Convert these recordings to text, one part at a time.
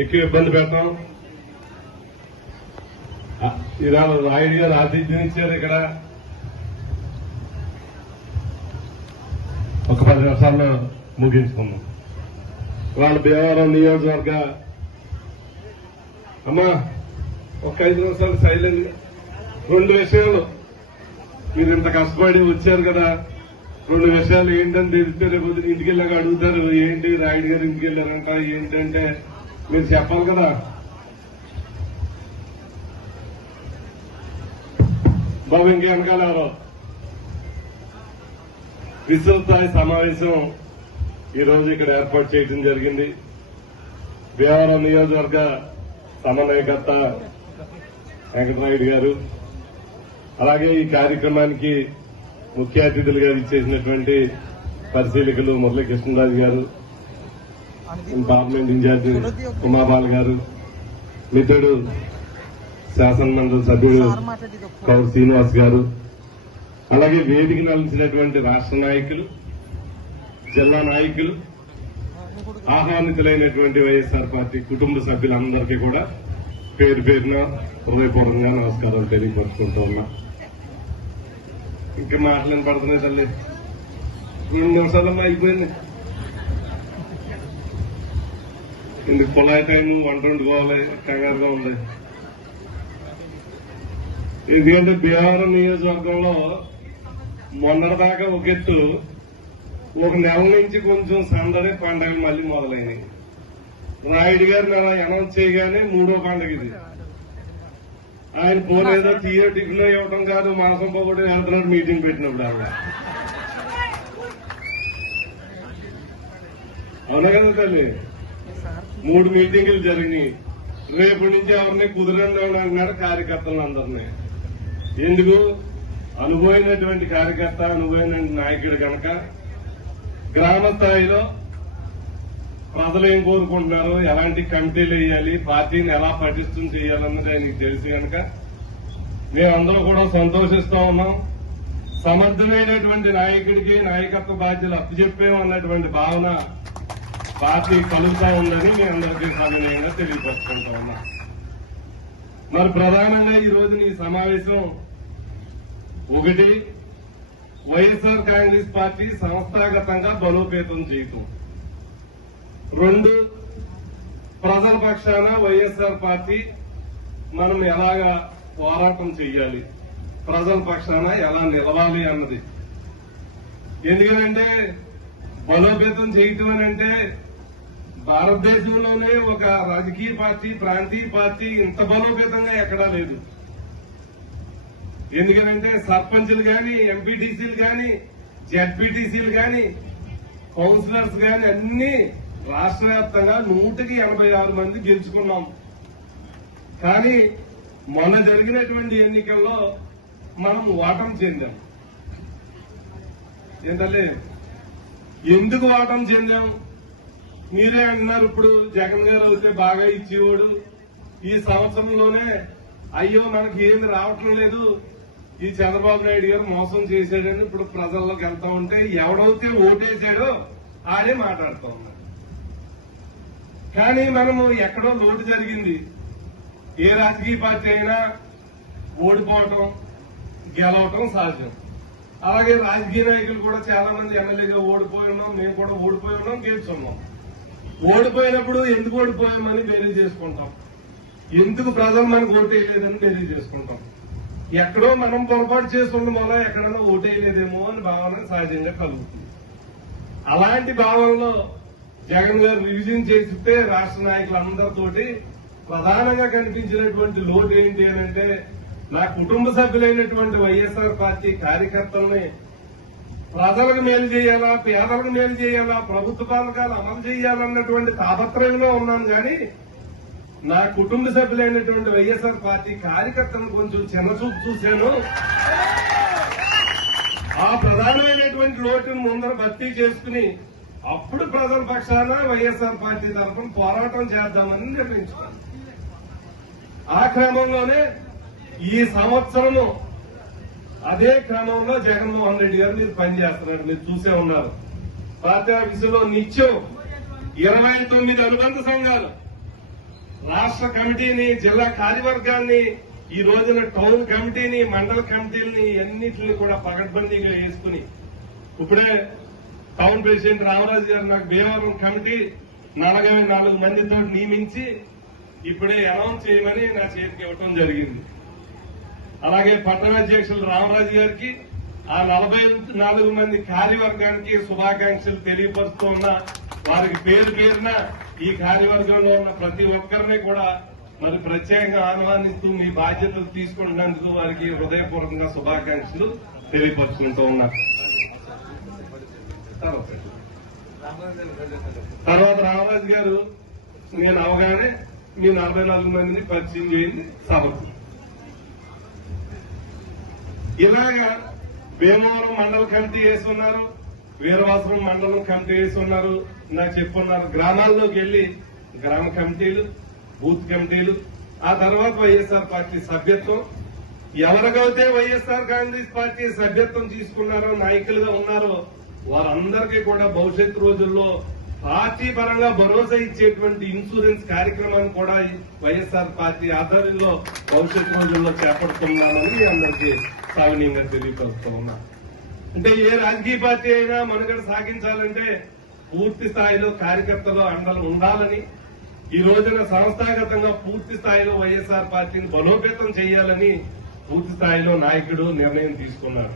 ఎక్కువ ఇబ్బంది పెడతాం. ఇవాళ రాయుడు గారు ఆతిథ్యం ఇచ్చారు. ఇక్కడ ఒక 10 నిమిషాల్లో ముగించుకున్నాం. వాళ్ళ భీమవరం నియోజకవర్గ అమ్మా ఒక 5 నిమిషాలు సైలెంట్. 2 విషయాలు మీరు ఇంత కష్టపడి వచ్చారు కదా, 2 విషయాలు ఏంటని తెలిస్తే రేపు ఇంటికి వెళ్ళాక అడుగుతారు, ఏంటి రాయుడు గారు ఇంటికి వెళ్ళారంట ఏంటంటే మీరు చెప్పాలి కదా. బాబు ఇంకే వెనకాల ఎవరో విస్తృతస్థాయి సమావేశం ఈ రోజు ఇక్కడ ఏర్పాటు చేయడం జరిగింది. భీమవరం నియోజకవర్గ సమన్వయకర్త వెంకటరాయుడు గారు, అలాగే ఈ కార్యక్రమానికి ముఖ్య అతిథులుగా ఇచ్చేసినటువంటి పరిశీలకులు మురళీకృష్ణరాజు గారు, పార్లమెంట్ ఇన్ఛార్జి ఉమాబాల్ గారు, మిత్రుడు శాసనమండలి సభ్యుడు కౌర్ శ్రీనివాస్ గారు, అలాగే వేదిక నలిచినటువంటి రాష్ట్ర నాయకులు, జిల్లా నాయకులు, ఆహ్వానితులైనటువంటి వైఎస్ఆర్ పార్టీ కుటుంబ సభ్యులందరికీ కూడా పేరు పేరున హృదయపూర్వకంగా నమస్కారాలు తెలియపరుచుకుంటూ ఉన్నా. ఇంకా మాటలను పడుతున్నాయి తల్లి. 2 నిమిషాలమ్మా అయిపోయింది. ఇందుకు పొలాయి టైము, వంట వండుకోవాలి, కంగారుగా ఉంది. ఎందుకంటే భీమవరం నియోజకవర్గంలో మొన్నటిదాకా ఒక ఎత్తు, 1 నెల నుంచి కొంచెం సందడి పండగ మళ్లీ మొదలైనవి. రాయుడు గారిని అలా అనౌన్స్ చేయగానే 3వ పండగ ఇది. ఆయన ఫోన్ ఏదో టిఫిన్ ఇవ్వడం కాదు, మాసం పోగొట్టి వెళ్తున్నాడు మీటింగ్ పెట్టినప్పుడు. అలా అవునా కదా తల్లి? 3 మీటింగులు జరిగినాయి. రేపటి నుంచి ఎవరిని కుదరండి అంటున్నారు కార్యకర్తలను అందరినీ. ఎందుకు? అనుభవమైనటువంటి కార్యకర్త, అనుభవమైన నాయకుడు కనుక గ్రామ స్థాయిలో ప్రజలు ఏం కోరుకుంటున్నారు, ఎలాంటి కమిటీలు వేయాలి, పార్టీని ఎలా పటిష్టం చేయాలన్నది ఆయనకి తెలుసు కనుక మేమందరూ కూడా సంతోషిస్తా ఉన్నాం. సమర్థమైనటువంటి నాయకుడికి నాయకత్వ బాధ్యతలు అప్పచెప్పామన్నటువంటి భావన పార్టీ కలుగుతా ఉందని మీ అందరికీ సవినయంగా తెలియపరుచుకుంటా ఉన్నా. మరి ప్రధానంగా ఈ రోజు ఈ సమావేశం, 1 వైఎస్ఆర్ కాంగ్రెస్ పార్టీ సంస్థాగతంగా బలోపేతం చేయటం, 2 ప్రజల పక్షాన వైఎస్ఆర్ పార్టీ మనం ఎలాగా పోరాటం చేయాలి, ప్రజల పక్షాన ఎలా నిలవాలి అన్నది. ఎందుకంటే బలోపేతం చేయటం అని అంటే భారతదేశంలోనే ఒక రాజకీయ పార్టీ, ప్రాంతీయ పార్టీ ఇంత బలోపేతంగా ఎక్కడా లేదు. ఎందుకంటే సర్పంచులు గాని, ఎంపీటీసీలు గాని, జెడ్పీటీసీలు గాని, కౌన్సిలర్స్ గాని అన్ని రాష్ట్ర వ్యాప్తంగా 186 మంది గెలుచుకున్నాం. కానీ మొన్న జరిగినటువంటి ఎన్నికల్లో మనం ఓటమి చెందాం. ఏంటంటే ఎందుకు ఓటమి చెందాం? మీరే అన్నారు, ఇప్పుడు జగన్ గారు అయితే బాగా ఇచ్చేవాడు, ఈ సంవత్సరంలోనే అయ్యో మనకి ఏమి రావటం లేదు, ఈ చంద్రబాబు నాయుడు గారు మోసం చేశాడని ఇప్పుడు ప్రజల్లోకి వెళ్తా ఉంటే ఎవడైతే ఓటేసాడో ఆడే మాట్లాడుతూ ఉన్నారు. కానీ మనము ఎక్కడో లోటు జరిగింది. ఏ రాజకీయ పార్టీ అయినా ఓడిపోవటం, గెలవటం సహజం. అలాగే రాజకీయ నాయకులు కూడా చాలా మంది ఎమ్మెల్యేగా ఓడిపోయి ఉన్నాం, మేము కూడా ఓడిపోయి ఉన్నాం, గెలుచున్నాం. ఓడిపోయినప్పుడు ఎందుకు ఓడిపోయామని బేరీ చేసుకుంటాం, ఎందుకు ప్రజలు మనకు ఓటేయలేదని బేరీ చేసుకుంటాం. ఎక్కడో మనం పొరపాటు చేస్తుండడం వల్ల ఎక్కడైనా ఓటేయలేదేమో అని భావన సహజంగా కలుగుతుంది. అలాంటి భావనలో జగన్ గారు రివిజన్ చేస్తే రాష్ట్ర నాయకులందరితోటి ప్రధానంగా కనిపించినటువంటి లోటు ఏంటి అని అంటే, నా కుటుంబ సభ్యులైనటువంటి వైఎస్ఆర్ పార్టీ కార్యకర్తల్ని ప్రజలకు మేలు చేయాలా, పేదలకు మేలు చేయాలా, ప్రభుత్వ పథకాలు అమలు చేయాలన్నటువంటి తాపత్రయంలో ఉన్నాను. కానీ నా కుటుంబ సభ్యులైనటువంటి వైఎస్ఆర్ పార్టీ కార్యకర్తలను కొంచెం చిన్నచూపు చూశాను. ఆ ప్రధానమైనటువంటి లోటును ముందర భర్తీ చేసుకుని అప్పుడు ప్రజల పక్షాన వైఎస్ఆర్ పార్టీ తరఫున పోరాటం చేద్దామని నిర్ణయించుకున్నాను. ఆ క్రమంలోనే ఈ సంవత్సరము అదే క్రమంలో జగన్మోహన్ రెడ్డి గారు మీరు పనిచేస్తున్నారు. మీరు చూసే ఉన్నారు. పార్టీ ఆఫీసులో నిత్యం 29 అనుబంధ సంఘాలు రాష్ట్ర కమిటీని, జిల్లా కార్యవర్గాన్ని, ఈ రోజున టౌన్ కమిటీని, మండల కమిటీలని అన్నింటినీ కూడా పకడ్బందీగా వేసుకుని ఇప్పుడే టౌన్ ప్రెసిడెంట్ రామరాజు గారు నాకు భీమవరం కమిటీ 44 మందితో నియమించి ఇప్పుడే అనౌన్స్ చేయమని నా చేతికి ఇవ్వటం జరిగింది. అలాగే పట్టణ అధ్యక్షులు రామరాజు గారికి, ఆ 44 మంది కార్యవర్గానికి శుభాకాంక్షలు తెలియపరుస్తూ ఉన్న వారికి పేరు పేరున ఈ కార్యవర్గంలో ఉన్న ప్రతి ఒక్కరిని కూడా మరి ప్రత్యేకంగా ఆహ్వానిస్తూ మీ బాధ్యతలు తీసుకుంటున్నందుకు వారికి హృదయపూర్వకంగా శుభాకాంక్షలు తెలియపరుచుకుంటూ ఉన్నా. తర్వాత రామరాజు గారు నేను అవగానే మీ 44 మందిని పరిచయం చేయండి సభకు. ఇలాగా భీమవరం మండల కమిటీ వేసున్నారు, వీరవాసరం మండలం కమిటీ వేసున్నారు, నాకు చెప్పున్నారు. గ్రామాల్లోకి వెళ్లి గ్రామ కమిటీలు, బూత్ కమిటీలు, ఆ తర్వాత వైఎస్ఆర్ పార్టీ సభ్యత్వం. ఎవరికైతే వైఎస్ఆర్ కాంగ్రెస్ పార్టీ సభ్యత్వం తీసుకున్నారో, నాయకులుగా ఉన్నారో వారందరికీ కూడా భవిష్యత్తు రోజుల్లో పార్టీ పరంగా భరోసా ఇచ్చేటువంటి ఇన్సూరెన్స్ కార్యక్రమాన్ని కూడా వైఎస్ఆర్ పార్టీ ఆధ్వర్యంలో భవిష్యత్తు రోజుల్లో చేపడుతున్నామని అందరికీ సాగునీయంగా తెలియపరుస్తూ ఉన్నా. అంటే ఏ రాజకీయ పార్టీ అయినా మనుగడ సాగించాలంటే పూర్తి స్థాయిలో కార్యకర్తలు అండలు ఉండాలని, ఈ రోజున సంస్థాగతంగా పూర్తి స్థాయిలో వైఎస్ఆర్ పార్టీని బలోపేతం చేయాలని పూర్తి స్థాయిలో నాయకుడు నిర్ణయం తీసుకున్నారు.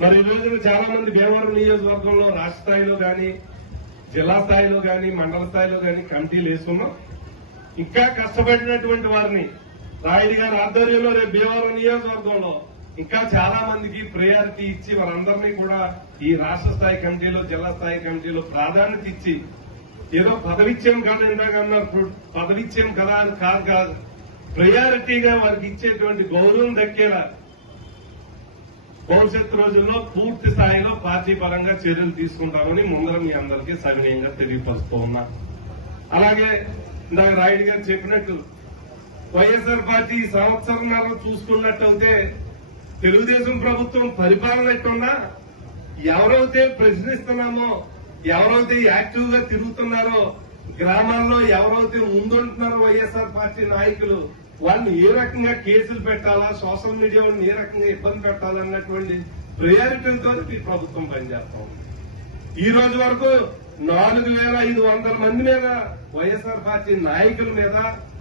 మరి ఈ రోజున చాలా మంది భీమవరం నియోజకవర్గంలో రాష్ట్ర స్థాయిలో గాని, జిల్లా స్థాయిలో గాని, మండల స్థాయిలో గాని కమిటీలు వేసుకున్నాం. ఇంకా కష్టపడినటువంటి వారిని రాయుడి గారి ఆధ్వర్యంలో రేపు భీమవరం నియోజకవర్గంలో ఇంకా చాలా మందికి ప్రయారిటీ ఇచ్చి వారందరినీ కూడా ఈ రాష్ట్ర స్థాయి కమిటీలో, జిల్లా స్థాయి కమిటీలో ప్రాధాన్యత ఇచ్చి, ఏదో పదవిచ్చాం కదా ఇందాక అన్నారు, పదవిచ్చాం కదా అని కాదు, ప్రయారిటీగా వారికి ఇచ్చేటువంటి గౌరవం దక్కేలా భవిష్యత్తు రోజుల్లో పూర్తి స్థాయిలో పార్టీ పరంగా చర్యలు తీసుకుంటామని ముందర మీ అందరికీ సవినయంగా తెలియపరుస్తూ ఉన్నా. అలాగే ఇందాక రాయుడు గారు చెప్పినట్టు వైఎస్ఆర్ పార్టీ సంవత్సరంన్నర చూసుకున్నట్టయితే తెలుగుదేశం ప్రభుత్వం పరిపాలన ఎట్టున్నా, ఎవరైతే ప్రశ్నిస్తున్నామో, ఎవరైతే యాక్టివ్ గా తిరుగుతున్నారో, గ్రామాల్లో ఎవరైతే ముందుంటున్నారో వైఎస్ఆర్ పార్టీ నాయకులు, వాళ్ళని ఏ రకంగా కేసులు పెట్టాలా, సోషల్ మీడియా వాళ్ళని ఏ రకంగా ఇబ్బంది పెట్టాలన్నటువంటి ప్రయారిటీలతో ఈ ప్రభుత్వం పనిచేస్తా ఉంది. ఈ రోజు వరకు 4500 మంది మీద వైఎస్ఆర్ పార్టీ నాయకుల మీద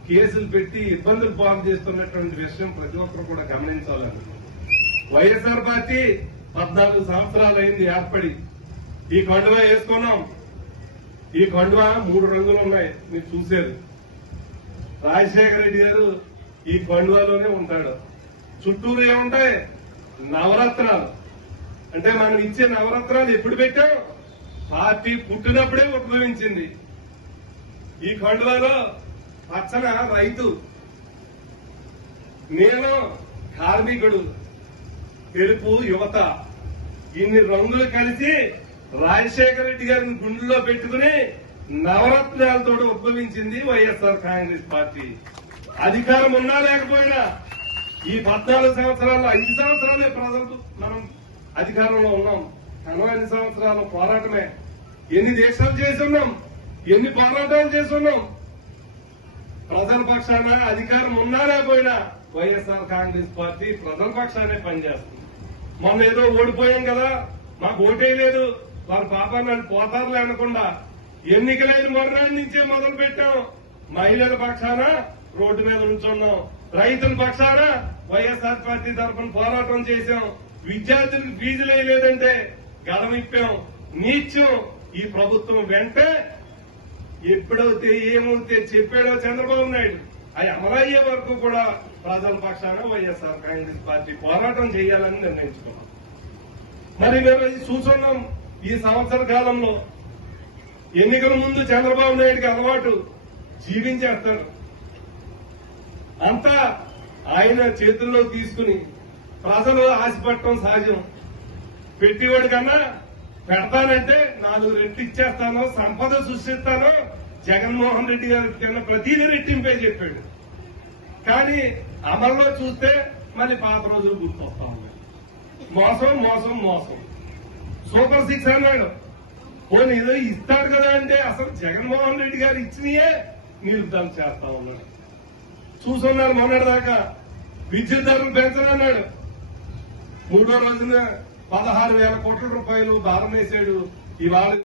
కేసులు పెట్టి ఇబ్బందులు పాలు చేస్తున్నటువంటి విషయం ప్రతి ఒక్కరు కూడా గమనించాలని. వైఎస్ఆర్ పార్టీ 14 సంవత్సరాలు అయింది ఏర్పడి. ఈ కండువా వేసుకున్నాం. ఈ కండువా 3 రంగులు ఉన్నాయి, మీరు చూశారు. రాజశేఖర రెడ్డి గారు ఈ కండువాలోనే ఉంటాడు. చుట్టూరు ఏముంటాయి? నవరత్నాలు. అంటే మనం ఇచ్చే నవరత్నాలు ఎప్పుడు పెట్టాం? పార్టీ పుట్టినప్పుడే ఉద్భవించింది. ఈ కండువాలో పచ్చన రైతు, నేను కార్మికుడు, తెలుపు యువత, ఇన్ని రంగులు కలిసి రాజశేఖర రెడ్డి గారిని గుండెల్లో పెట్టుకుని నవరత్నాలతో ఉద్భవించింది వైఎస్ఆర్ కాంగ్రెస్ పార్టీ. అధికారం ఉన్నా లేకపోయినా ఈ 14 సంవత్సరాల్లో 5 సంవత్సరాలే ప్రజలకు మనం అధికారంలో ఉన్నాం. కనవ 5 సంవత్సరాల పోరాటమే. ఎన్ని దేశాలు చేస్తున్నాం, ఎన్ని పోరాటాలు చేస్తున్నాం. ప్రజల పక్షాన అధికారం ఉన్నా లేకపోయినా వైఎస్ఆర్ కాంగ్రెస్ పార్టీ ప్రజల పక్షానే పనిచేస్తుంది. మొన్న ఏదో ఓడిపోయాం కదా, మాకు ఓటే లేదు, వారి పాపాన్ని వాళ్ళు పోతారులే అనకుండా ఎన్నికలైన మర్నాడు నుంచే మొదలు పెట్టాం. మహిళల పక్షాన రోడ్డు మీద ఉంచున్నాం, రైతుల పక్షాన వైఎస్ఆర్ పార్టీ తరఫున పోరాటం చేశాం. విద్యార్థులకు ఫీజులు వేయలేదంటే గడమిప్పాం. నీత్యం ఈ ప్రభుత్వం వెంటే ఎప్పుడైతే ఏమవుతే చెప్పాడో చంద్రబాబు నాయుడు, అవి అమలయ్యే వరకు కూడా ప్రజల పక్షాన వైఎస్ఆర్ కాంగ్రెస్ పార్టీ పోరాటం చేయాలని నిర్ణయించుకున్నాం. మరి మేము చూస్తున్నాం. ఈ సంవత్సర కాలంలో ఎన్నికల ముందు చంద్రబాబు నాయుడికి అలవాటు జీవించేస్తాడు. అంతా ఆయన చేతుల్లో తీసుకుని ప్రజలు ఆశపడటం సహజం. పెట్టేవాడి కన్నా పెడతానంటే 4 రెట్లు ఇచ్చేస్తాను, సంపద సృష్టిస్తాను, జగన్మోహన్ రెడ్డి గారి కన్నా ప్రతిదీ రెట్టింపే చెప్పాడు. కానీ అమల్లో చూస్తే మళ్ళీ పాత రోజులు గుర్తొస్తా ఉన్నాయి. మోసం మోసం మోసం. సూపర్ 6 అన్నాడు. పోనీ ఏదో ఇస్తాడు కదా అంటే అసలు జగన్మోహన్ రెడ్డి గారు ఇచ్చినయే నిలుపుదల చేస్తా ఉన్నాడు. చూసున్నారు మొన్నటిదాకా విద్యుత్ ధరలు పెంచనన్నాడు. మూడో రోజున 16,000 కోట్ల రూపాయలు భారం వేశాడు. ఇవాళ